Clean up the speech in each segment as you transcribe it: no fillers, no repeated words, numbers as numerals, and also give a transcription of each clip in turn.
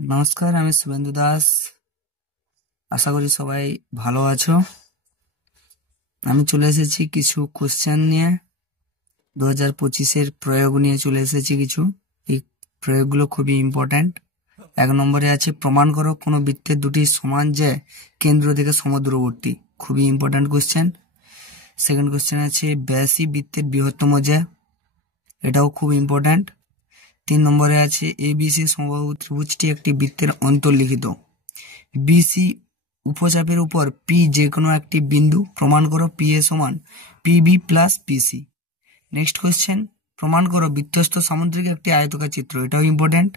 নমস্কার, আমি শুভেন্দু দাস। আশা করি সবাই ভালো আছো। আমি চলে এসেছি কিছু কোশ্চেন নিয়ে, 2025-এর প্রয়োগ নিয়ে চলে এসেছি কিছু। এই প্রয়োগগুলো খুবই ইম্পর্ট্যান্ট। 1 নম্বরে আছে, প্রমাণ করো কোনো বৃত্তের দুটি সমান যে কেন্দ্র থেকে সমদূরবর্তী। খুবই ইম্পর্ট্যান্ট কোশ্চেন। সেকেন্ড কোশ্চেন আছে, ব্যাসই বৃত্তের বৃহত্তম যে, এটাও খুব ইম্পর্ট্যান্ট। 3 নম্বরে আছে, এবিসি সমবাহু ত্রিভুজটি একটি বৃত্তের অন্তর্লিখিত। বিসি উপচাপের উপর পি যে কোনো একটি বিন্দু, প্রমাণ করো পি এ সমান PB plus PC. Next question, প্রমাণ করো বৃত্তস্থ সামুদ্রিক একটি আয়তকার চিত্র। এটাও ইম্পর্টেন্ট।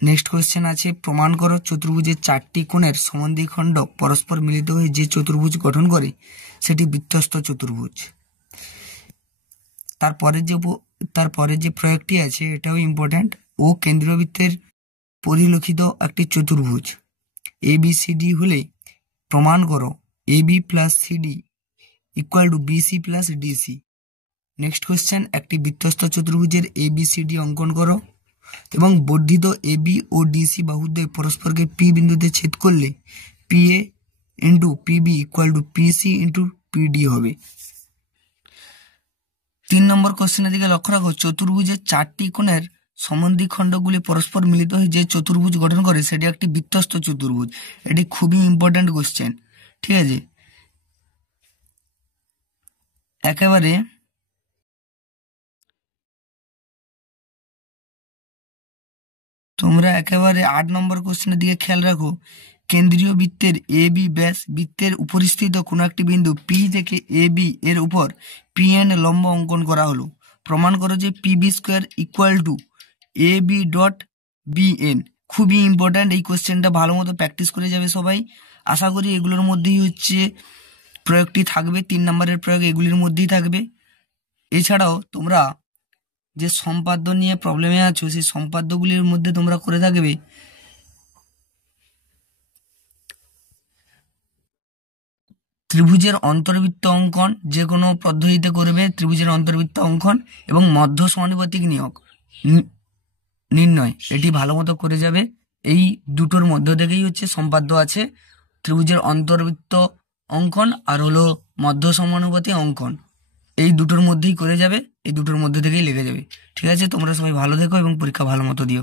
নেক্সট কোয়েশ্চেন আছে, প্রমাণ করো চতুর্ভুজের 4টি কোণের সমদ্বিখণ্ড পরস্পর মিলিত হয়ে যে চতুর্ভুজ গঠন করে সেটি বৃত্তস্থ চতুর্ভুজ। তারপরে যে প্রয়োগটি আছে এটাও ইম্পর্টেন্ট। ও কেন্দ্রীয় বৃত্তের পরিলক্ষিত একটি চতুর্ভুজ ABCD হলে প্রমাণ করো AB plus CD equal to BC plus DC. Next question, একটি বৃত্তস্থ চতুর্ভুজের ABCD অঙ্কন করো এবং বর্ধিত AB ও DC বাহুদ্বয় পরস্পরকে P বিন্দুতে ছেদ করলে PA into PB equal to PC into PD হবে। 3 নম্বর কোশ্চেনের দিকে লক্ষ্য রাখো, চতুর্ভুজের 4টি কোণের সমদ্বিখণ্ডগুলি পরস্পর মিলিত হয়ে যে চতুর্ভুজ গঠন করে সেটি একটি বৃত্তস্থ চতুর্ভুজ। এটি খুবই ইম্পর্ট্যান্ট কোশ্চেন, ঠিক আছে। তোমরা একেবারে 8 নম্বর কোশ্চেনের দিকে খেয়াল রাখো, কেন্দ্রীয় বৃত্তের AB ব্যাস বৃত্তের উপরিস্থিত কোনো একটি বিন্দু P থেকে AB এর উপর PN লম্ব অঙ্কন করা হলো। প্রমাণ করো যে PB square equal to AB dot BN। খুবই ইম্পর্ট্যান্ট, এই কোশ্চেনটা ভালো মতো প্র্যাকটিস করে যাবে সবাই। আশা করি এগুলোর মধ্যেই প্রয়োগটি থাকবে, 3 নম্বরের প্রয়োগ এগুলির মধ্যেই থাকবে। এছাড়াও তোমরা যে সম্পাদ্য নিয়ে প্রবলেমে আছো সেই সম্পাদ্যগুলির মধ্যে তোমরা করে থাকবে ত্রিভুজের অন্তর্বৃত্ত অঙ্কন, যে কোনো পদ্ধতিতে করবে ত্রিভুজের অন্তর্বৃত্ত অঙ্কন, এবং মধ্য সমানুপাতিক নিয়োগ নির্ণয়, এটি ভালো মতো করে যাবে। এই দুটোর মধ্য থেকেই সম্পাদ্য আছে, ত্রিভুজের অন্তর্বৃত্ত অঙ্কন আর হলো মধ্য সমানুপাতিক অঙ্কন। এই দুটোর মধ্যেই করে যাবে, এই দুটোর মধ্যে থেকেই লেগে যাবে। ঠিক আছে, তোমরা সবাই ভালো থেকো এবং পরীক্ষা ভালো মতো দিও।